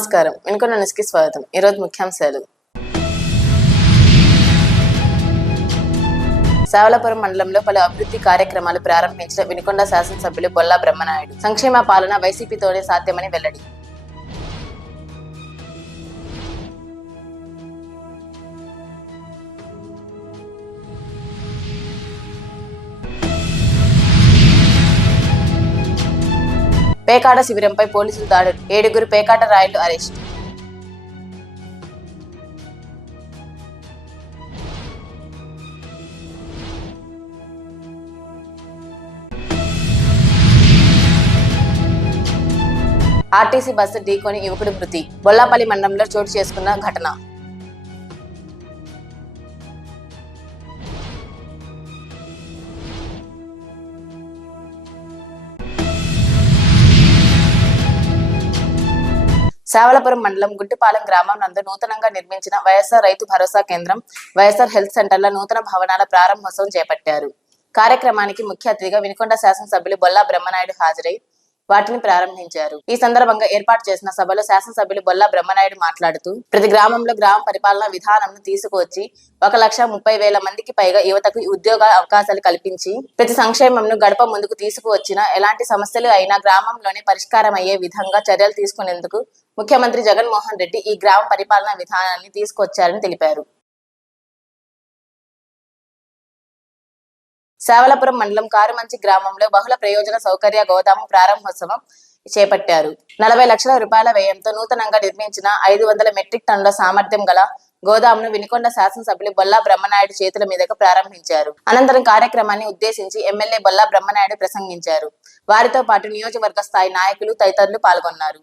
నమస్కారం. వినుకొండ న్యూస్కి స్వాగతం. ఈరోజు ముఖ్యాంశాలు. సావలపురం మండలంలో పలు అభివృద్ధి కార్యక్రమాలు ప్రారంభించిన వినుకొండ శాసనసభ్యులు బొల్లా బ్రహ్మనాయుడు సంక్షేమ పాలన వైసీపీతోనే సాధ్యమని వెల్లడి. పేకాట శిబిరంపై పోలీసులు దాడులు, 7 పేకాట రాయుళ్లు అరెస్ట్. ఆర్టీసీ బస్సు ఢీకొని యువకుడు మృతి, బొల్లాపల్లి మండలంలో చోటు చేసుకున్న ఘటన. సావలపురం మండలం గుట్టిపాలెం గ్రామం నందు నూతనంగా నిర్మించిన వైఎస్ఆర్ రైతు భరోసా కేంద్రం, వైఎస్ఆర్ హెల్త్ సెంటర్ల నూతన భవనాల ప్రారంభోత్సవం చేపట్టారు. కార్యక్రమానికి ముఖ్య అతిథిగా వినుకొండ శాసనసభ్యులు బొల్లా బ్రహ్మనాయుడు హాజరై వాటిని ప్రారంభించారు. ఈ సందర్భంగా ఏర్పాటు చేసిన సభలో శాసనసభ్యులు బొల్లా బ్రహ్మనాయుడు మాట్లాడుతూ ప్రతి గ్రామంలో గ్రామ పరిపాలన విధానంను తీసుకువచ్చి 1,30,000 మందికి పైగా యువతకు ఉద్యోగ అవకాశాలు కల్పించి ప్రతి సంక్షేమంను గడప ముందుకు తీసుకువచ్చిన ఎలాంటి సమస్యలు అయినా గ్రామంలోనే పరిష్కారం అయ్యే విధంగా చర్యలు తీసుకునేందుకు ముఖ్యమంత్రి జగన్మోహన్ రెడ్డి ఈ గ్రామ పరిపాలన విధానాన్ని తీసుకొచ్చారని తెలిపారు. సావలపురం మండలం కారుమంచి గ్రామంలో బహుళ ప్రయోజన సౌకర్య గోదాము ప్రారంభోత్సవం చేపట్టారు. 40 లక్షల రూపాయల వ్యయంతో నూతనంగా నిర్మించిన 500 మెట్రిక్ టన్నుల సామర్థ్యం గల గోదామును వినుకొండ శాసనసభ్యులు బొల్లా బ్రహ్మనాయుడు చేతుల మీదుగా ప్రారంభించారు. అనంతరం కార్యక్రమాన్ని ఉద్దేశించి ఎమ్మెల్యే బొల్లా బ్రహ్మనాయుడు ప్రసంగించారు. వారితో పాటు నియోజకవర్గ స్థాయి నాయకులు తదితరులు పాల్గొన్నారు.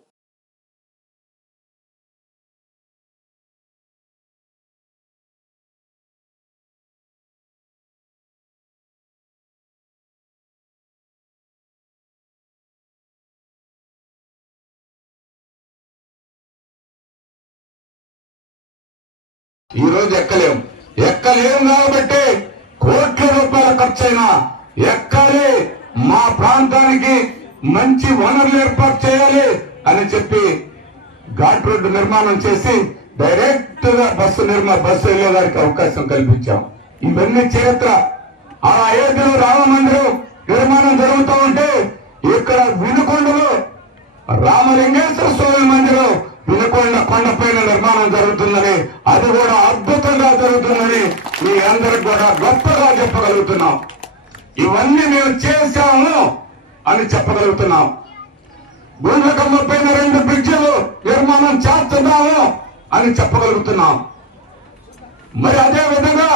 ఈ రోజు ఎక్కలేం కాబట్టి కోట్ల రూపాయల ఖర్చైనా ఎక్కాలి, మా ప్రాంతానికి మంచి వనరులు ఏర్పాటు చేయాలి అని చెప్పి ఘాట్ రోడ్డు నిర్మాణం చేసి డైరెక్ట్ గా బస్సు వెళ్ళేదానికి అవకాశం కల్పించాం. ఇవన్నీ చరిత్ర. ఆ అయోధ్యలో రామ మందిరం నిర్మాణం జరుగుతూ ఉంటే ఇక్కడ వినుకొండలో రామలింగేశ్వర స్వామి మందిరం వినుకొండ కొండపైన నిర్మాణం జరుగుతుందని, అది కూడా అద్భుతంగా జరుగుతుందని మీ అందరికి కూడా గొప్పగా చెప్పగలుగుతున్నాం. ఇవన్నీ మేము చేశాము అని చెప్పగలుగుతున్నాం. గుండ్లకమ్మ పైన 2 బ్రిడ్జిలు నిర్మాణం చేస్తున్నాము అని చెప్పగలుగుతున్నాం. మరి అదే విధంగా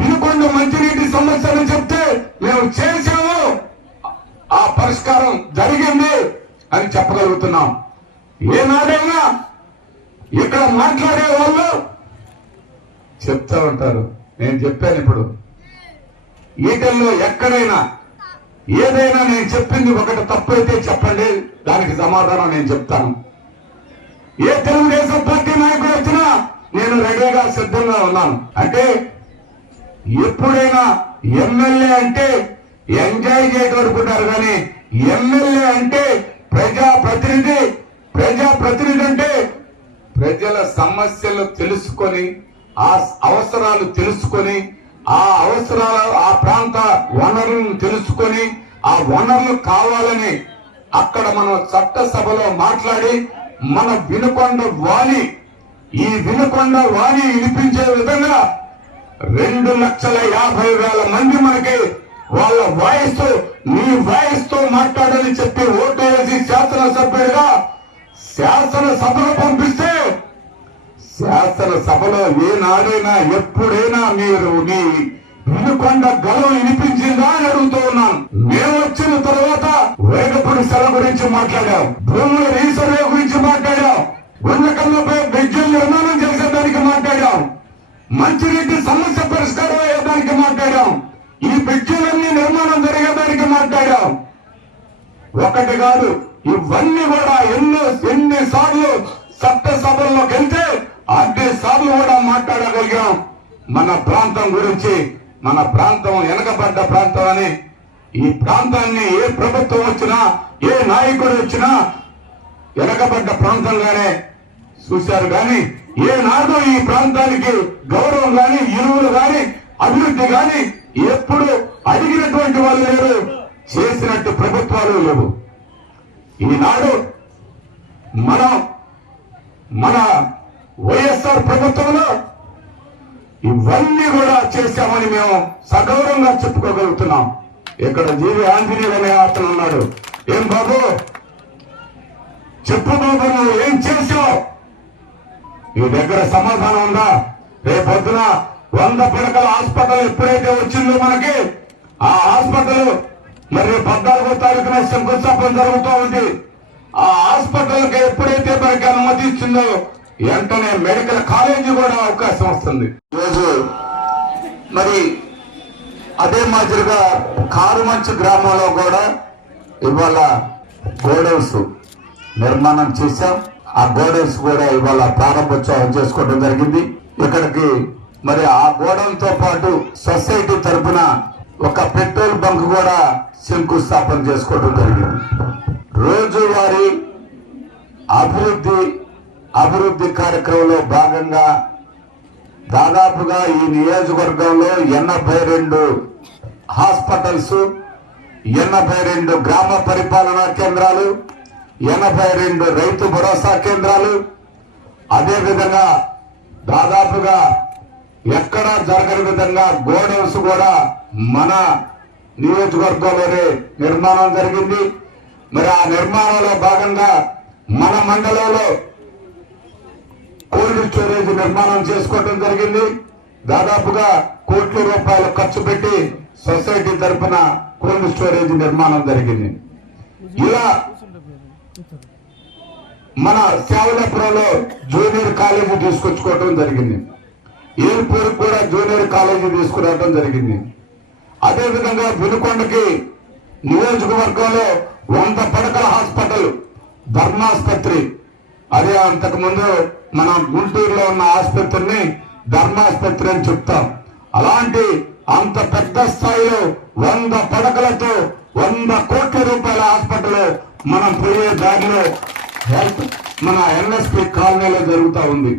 వినుకొండ మంచినీటి సమస్యను చెప్తే మేము చేశాము, ఆ పరిష్కారం జరిగింది అని చెప్పగలుగుతున్నాం. ఏనాడైనా ఇక్కడ మాట్లాడే వాళ్ళు చెప్తా ఉంటారు. నేను చెప్పాను, ఇప్పుడు ఈటల్లో ఎక్కడైనా ఏదైనా నేను చెప్పింది ఒకటి తప్పైతే చెప్పండి, దానికి సమాధానం నేను చెప్తాను. ఏ తెలుగుదేశం పార్టీ నాయకుడు వచ్చినా నేను రెడీగా సిద్ధంగా ఉన్నాను. అంటే ఎప్పుడైనా ఎమ్మెల్యే అంటే ఎంజాయ్ చేయగలుగుతారు, కానీ ఎమ్మెల్యే అంటే ప్రజాప్రతినిధి అంటే ప్రజల సమస్యలు తెలుసుకొని, ఆ అవసరాలు తెలుసుకొని, ఆ ప్రాంత వనరులను తెలుసుకొని, ఆ వనరులు కావాలని అక్కడ మనం చట్టసభలో మాట్లాడి మన వినుకొండ వాణి వినిపించే విధంగా 2,50,000 మంది మనకి వాళ్ళ వాయిస్ నీ వాయిస్ తో మాట్లాడాలని చెప్పి ఓటు వేసి శాసనసభ్యుడిగా శాసనసభలో పంపిస్తే, శాసనసభలో ఏనాడైనా ఎప్పుడైనా మీరు నీ వినుకొండ గలం వినిపించిందా అని అడుగుతూ ఉన్నాను. మేము వచ్చిన తర్వాత వేగపూడి సెల గురించి మాట్లాడాం, భూముల రీసర్వే గురించి మాట్లాడాం, గుండ్లకమ్మపై బ్రిడ్జిల నిర్మాణం చేసేదానికి మాట్లాడాం, మంచినీటి సమస్య పరిష్కారం అయ్యేదానికి మాట్లాడాం, ఈ బ్రిడ్జిలన్నీ నిర్మాణం జరిగేదానికి మాట్లాడాం. ఒకటి కాదు, ఇవన్నీ కూడా ఎన్నిసార్లు చట్టసభల్లోకి వెళ్తే అన్నిసార్లు కూడా మాట్లాడగలిగాం. మన ప్రాంతం గురించి, మన ప్రాంతం వెనకబడ్డ ప్రాంతం అని, ఈ ప్రాంతాన్ని ఏ ప్రభుత్వం వచ్చినా, ఏ నాయకుడు వచ్చినా వెనకబడ్డ ప్రాంతంగానే చూశారు కానీ ఏనాడు ఈ ప్రాంతానికి గౌరవం గాని ఇరువులు గాని అభివృద్ధి గాని ఎప్పుడు అడిగినటువంటి వాళ్ళు లేరు, చేసినట్టు ప్రభుత్వాలు లేవు. ఈనాడు మన వైఎస్ఆర్ ప్రభుత్వంలో ఇవన్నీ కూడా చేశామని మేము సగౌరవంగా చెప్పుకోగలుగుతున్నాం. ఇక్కడ జీవి ఆంజనేయులు అనే అతను ఉన్నాడు. ఏం బాబు చెప్పు బాబు, నువ్వు ఏం చేసావు? నీ దగ్గర సమాధానం ఉందా? రేపొద్దున 100 పడకల హాస్పిటల్ ఎప్పుడైతే వచ్చిందో మనకి ఆ హాస్పిటల్ మరి 14వ తారీఖున శంకుస్థాపన జరుగుతూ ఉంది. ఆ హాస్పిటల్ కి ఎప్పుడైతే మనకి అనుమతి ఇచ్చిందో వెంటనే మెడికల్ కాలేజీ కూడా అవకాశం వస్తుంది. ఈరోజు మరి అదే మాదిరిగా కారుమంచు గ్రామంలో కూడా ఇవాళ గోడౌన్స్ నిర్మాణం చేశాం. ఆ గోడౌన్స్ కూడా ఇవాళ ప్రారంభోత్సవం చేసుకోవడం జరిగింది. ఇక్కడికి మరి ఆ గోడౌన్ తో పాటు సొసైటీ తరఫున ఒక పెట్రోల్ బంక్ కూడా శంకుస్థాపన చేసుకోవడం జరిగింది. రోజువారీ అభివృద్ధి కార్యక్రమంలో భాగంగా దాదాపుగా ఈ నియోజకవర్గంలో 82 హాస్పిటల్స్, 82 గ్రామ పరిపాలనా కేంద్రాలు, 82 రైతు భరోసా కేంద్రాలు, అదేవిధంగా దాదాపుగా ఎక్కడా జరగని విధంగా గోడౌన్స్ కూడా మన నియోజకవర్గంలోనే నిర్మాణం జరిగింది. మరి ఆ నిర్మాణంలో భాగంగా మన మండలంలో కోల్డ్ స్టోరేజ్ నిర్మాణం చేసుకోవడం జరిగింది. దాదాపుగా కోట్ల రూపాయలు ఖర్చు పెట్టి సొసైటీ తరఫున కోల్డ్ స్టోరేజ్ నిర్మాణం జరిగింది. ఇలా మన సేవలపురంలో జూనియర్ కాలేజీ తీసుకొచ్చుకోవడం జరిగింది. ఏల్పూర్ కూడా జూనియర్ కాలేజీ తీసుకురావడం జరిగింది. అదేవిధంగా వినుకొండకి నియోజకవర్గంలో 100 పడకల హాస్పిటల్ ధర్మాస్పత్రి, అదే అంతకు ముందు మన గుంటూరులో ఉన్న ఆసుపత్రిని ధర్మాస్పత్రి అని చెప్తాం. అలాంటి అంత పెద్ద స్థాయిలో 100 పడకలతో 100 కోట్ల రూపాయల హాస్పిటల్ మనం పోయే దారిలో మన ఎన్ఎస్పి కాలనీలో జరుగుతూ ఉంది.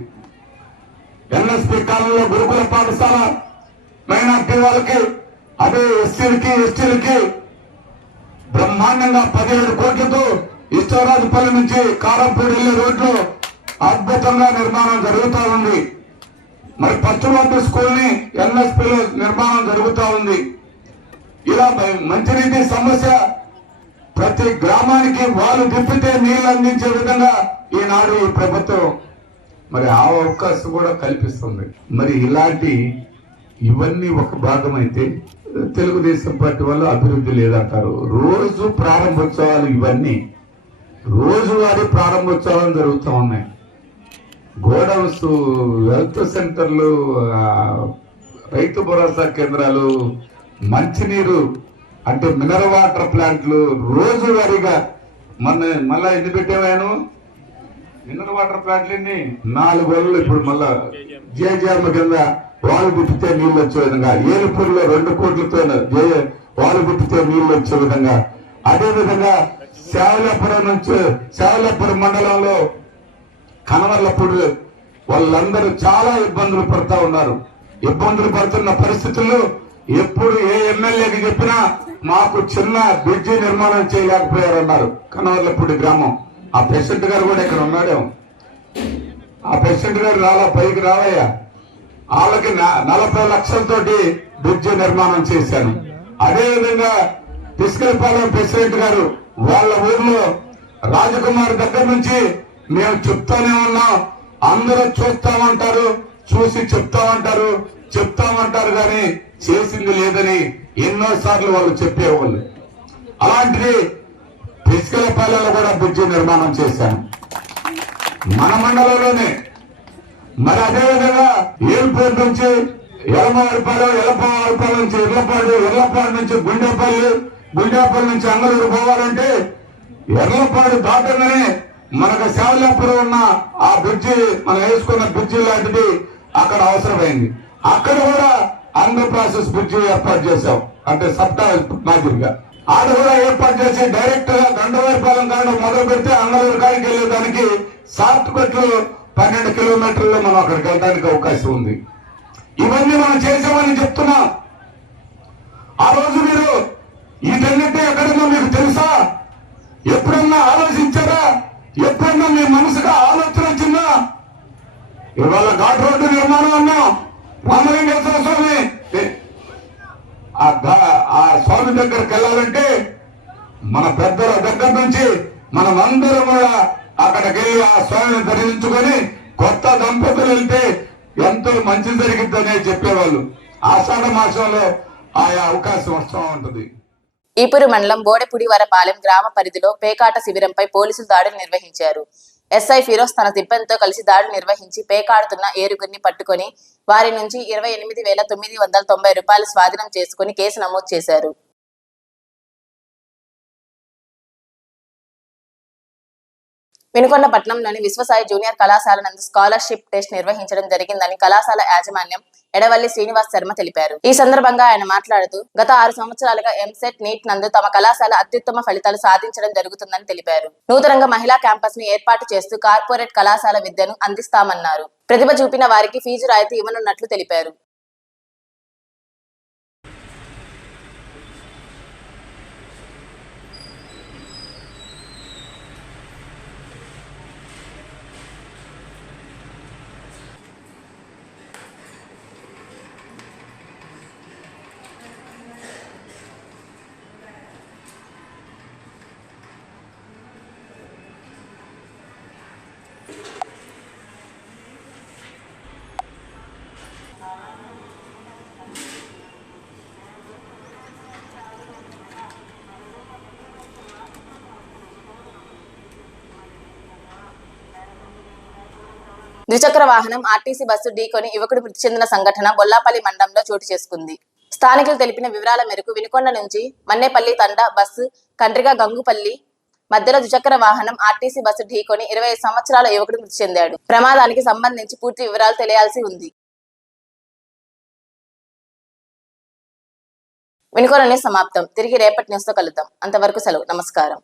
ఎన్ఎస్పి కాలనీలో గురుకుల పాఠశాల మైనార్టీ వాళ్ళకి, అదే ఎస్సీలకి ఎస్టీలకి బ్రహ్మాండంగా 17 కోట్లతో ఇష్టరాజుపల్లి నుంచి కారంపూడి వెళ్లే రోడ్లు అద్భుతంగా నిర్మాణం జరుగుతూ ఉంది. మరి పశ్చిమ స్కూల్ ని ఎన్ఎస్పీలో నిర్మాణం జరుగుతూ ఉంది. ఇలా మంచినీటి సమస్య ప్రతి గ్రామానికి వాళ్ళు తిప్పితే నీళ్లు అందించే విధంగా ఈనాడు ఈ ప్రభుత్వం మరి ఆ అవకాశం కూడా కల్పిస్తుంది. మరి ఇవన్నీ ఒక భాగం అయితే తెలుగుదేశం పార్టీ వాళ్ళు అభివృద్ధి లేదంటారు. రోజు ప్రారంభోత్సవాలు, ఇవన్నీ రోజువారీ ప్రారంభోత్సవాలు జరుగుతూ ఉన్నాయి. గోడౌన్స్, హెల్త్ సెంటర్లు, రైతు భరోసా కేంద్రాలు, మంచినీరు అంటే మినరల్ వాటర్ ప్లాంట్లు రోజువారీగా మళ్ళా ఎన్ని పెట్టేవాను మినరల్ వాటర్ ప్లాంట్లు ఎన్ని 4 రోజులు. ఇప్పుడు మళ్ళా జేజేఎం కింద వాళ్ళు తిప్పితే నీళ్లు వచ్చే విధంగా, ఏలుపూరులో 2 కోట్లతో వాళ్ళు తిప్పితే నీళ్లు వచ్చే విధంగా, అదేవిధంగా సేవలపురం మండలంలో కనవర్లపూడి వాళ్ళందరూ చాలా ఇబ్బందులు పడుతూ ఉన్నారు. ఇబ్బందులు పడుతున్న పరిస్థితుల్లో ఎప్పుడు ఏ ఎమ్మెల్యేకి చెప్పినా మాకు చిన్న బ్రిడ్జి నిర్మాణం చేయలేకపోయారన్నారు. కనవర్లపూడి గ్రామం, ఆ ప్రెసిడెంట్ గారు కూడా ఇక్కడ ఉన్నాడు. ఆ ప్రెసిడెంట్ గారు పైకి రావయ్యా, వాళ్ళకి 40 లక్షలతోటి బ్రిడ్జి నిర్మాణం చేశాను. అదేవిధంగా తిస్కలపాలెం ప్రెసిడెంట్ గారు వాళ్ళ ఊర్లో రాజకుమార్ దగ్గర నుంచి మేము చెప్తానే ఉన్నాం, అందరూ చూస్తామంటారు, చూసి చెప్తామంటారు కానీ చేసింది లేదని ఎన్నోసార్లు వాళ్ళు చెప్పేవాళ్ళు. అలాంటిది తిస్కలపాలెంలో కూడా బ్రిడ్జి నిర్మాణం చేశాను మన మండలంలోనే. మరి అదేవిధంగా ఏల్పూర్ నుంచి ఎలపవారిపాలెం నుంచి ఇర్లపాడు నుంచి గుండేపల్లి నుంచి అంగళూరు పోవాలంటే ఎర్లపాడు దాటగానే మనకు సేవలాపురం ఉన్న ఆ బ్రిడ్జి, మనం వేసుకున్న బ్రిడ్జి లాంటిది అక్కడ అవసరమైంది. అక్కడ కూడా అండర్ ప్రాసెస్ బ్రిడ్జి ఏర్పాటు చేశాం, అంటే సప్తా మాదిరిగా. ఆడ కూడా ఏర్పాటు చేసి డైరెక్ట్ గా గండవారిపాలెం కాడ మొదలు పెడితే అన్నలూరు కాడికి వెళ్ళేదానికి షార్ట్ కట్ లో 12 కిలోమీటర్లు మనం అక్కడికి వెళ్ళడానికి అవకాశం ఉంది. ఇవన్నీ మనం చేసామని చెప్తున్నాం. ఆ రోజు మీరు వీటన్నిటి ఎక్కడన్నా మీకు తెలుసా? ఎప్పుడన్నా ఆలోచించారా? ఎప్పుడన్నా మీ మనసుగా ఆలోచన వచ్చిందా? ఇవాళ ఘాట్ రోడ్డు నిర్మాణం అన్నాం. రామలింగేశ్వర స్వామి ఆ స్వామి దగ్గరికి వెళ్ళాలంటే మన పెద్దల దగ్గర నుంచి మనం అందరం కూడా అక్కడికి వెళ్ళి ఆ స్వామిని దర్శించుకొని కొత్త దంపతులు వెళ్తే ఎంతో మంచి జరిగిద్దని చెప్పేవాళ్ళు. ఆషాఢ మాసంలో ఆయా అవకాశం వస్తూ ఉంటుంది. ఈపూరు మండలం బోడెపుడివరపాలెం గ్రామ పరిధిలో పేకాట శిబిరంపై పోలీసులు దాడులు నిర్వహించారు. ఎస్ఐ ఫిరోజ్ తన సిబ్బందితో కలిసి దాడులు నిర్వహించి పేకాడుతున్న ఏరుగురిని పట్టుకొని వారి నుంచి 28,990 రూపాయలు స్వాధీనం చేసుకుని కేసు నమోదు చేశారు. వినుకొండ పట్టణంలోని విశ్వసాయి జూనియర్ కళాశాల నందు స్కాలర్షిప్ టెస్ట్ నిర్వహించడం జరిగిందని కళాశాల యాజమాన్యం ఎడవల్లి శ్రీనివాస్ శర్మ తెలిపారు. ఈ సందర్భంగా ఆయన మాట్లాడుతూ గత 6 సంవత్సరాలుగా ఎంసెట్ నీట్ నందు తమ కళాశాల అత్యుత్తమ ఫలితాలు సాధించడం జరుగుతుందని తెలిపారు. నూతనంగా మహిళా క్యాంపస్ ను ఏర్పాటు చేస్తూ కార్పొరేట్ కళాశాల విద్యను అందిస్తామన్నారు. ప్రతిభ చూపిన వారికి ఫీజు రాయితీ ఇవ్వనున్నట్లు తెలిపారు. ద్విచక్ర వాహనం ఆర్టీసీ బస్సు ఢీకొని యువకుడు మృతి చెందిన సంఘటన బొల్లాపల్లి మండలంలో చోటు చేసుకుంది. స్థానికులు తెలిపిన వివరాల మేరకు వినుకొండ నుంచి మన్నేపల్లి తండా బస్సు కండ్రిగా గంగుపల్లి మధ్యలో ద్విచక్ర వాహనం ఆర్టీసీ బస్సు ఢీకొని 25 సంవత్సరాల యువకుడు మృతి చెందాడు. ప్రమాదానికి సంబంధించి పూర్తి వివరాలు తెలియాల్సి ఉంది. వినుకొండ న్యూస్ సమాప్తం. తిరిగి రేపటి న్యూస్ తో కలుద్దాం. అంతవరకు సెలవు. నమస్కారం.